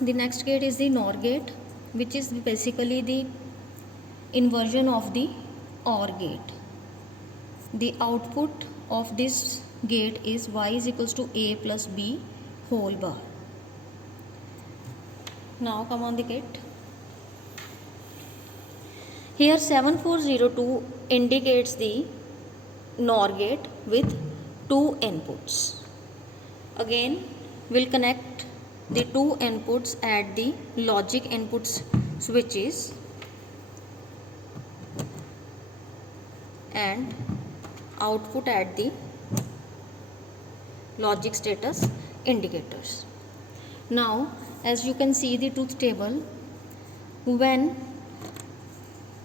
the next gate is the NOR gate, which is basically the inversion of the OR gate. The output of this gate is y is equals to a plus b whole bar. Now come on the gate. Here 7402 indicates the NOR gate with two inputs. Again we'll connect the two inputs at the logic inputs switches and output at the logic status indicators. Now as you can see the truth table, when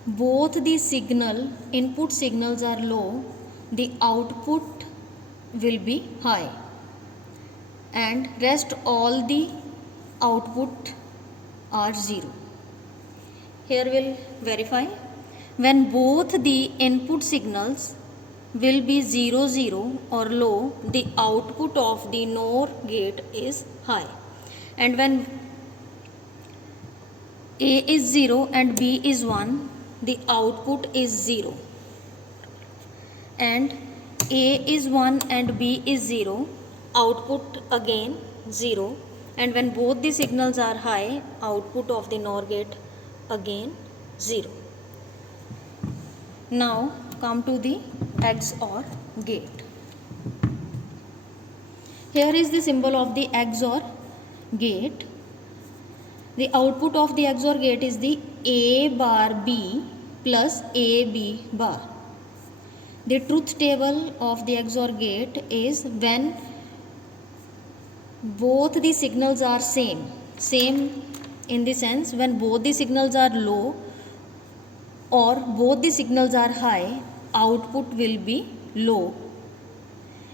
both the input signals are low, the output will be high and rest all the output are 0. Here we'll verify. When both the input signals will be 0 0 or low, the output of the NOR gate is high, and when A is 0 and B is 1, the output is 0, and A is 1 and B is 0, output again 0, and when both the signals are high, output of the NOR gate again 0. Now come to the XOR gate. Here is the symbol of the XOR gate. The output of the XOR gate is the A bar B plus AB bar. The truth table of the XOR gate is when both the signals are same in the sense when both the signals are low or both the signals are high, output will be low,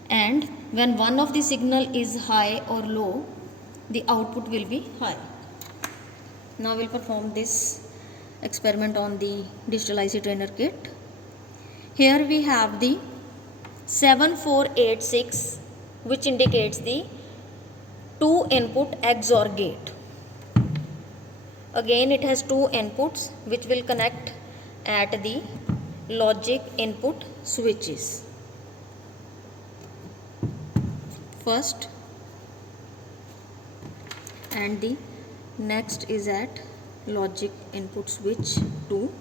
and when one of the signal is high or low, the output will be high. Now we'll perform this experiment on the digital IC trainer kit. Here we have the 7486, which indicates the two input XOR gate. Again it has two inputs which will connect at the logic input switches. First, and the next is at logic input switch 2,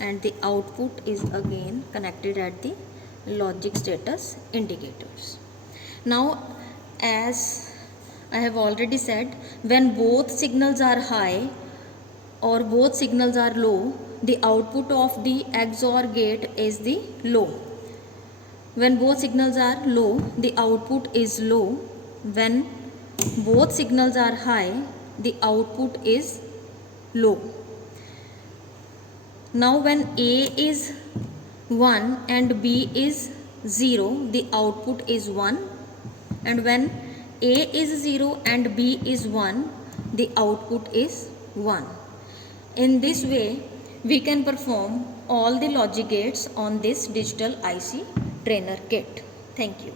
and the output is again connected at the logic status indicators. Now as I have already said, when both signals are high or both signals are low, the output of the XOR gate is the low. When both signals are low, the output is low. When both signals are high, the output is low. Now when A is 1 and B is 0, the output is 1, and when A is 0 and B is 1, the output is 1. In this way, we can perform all the logic gates on this digital IC trainer kit. Thank you.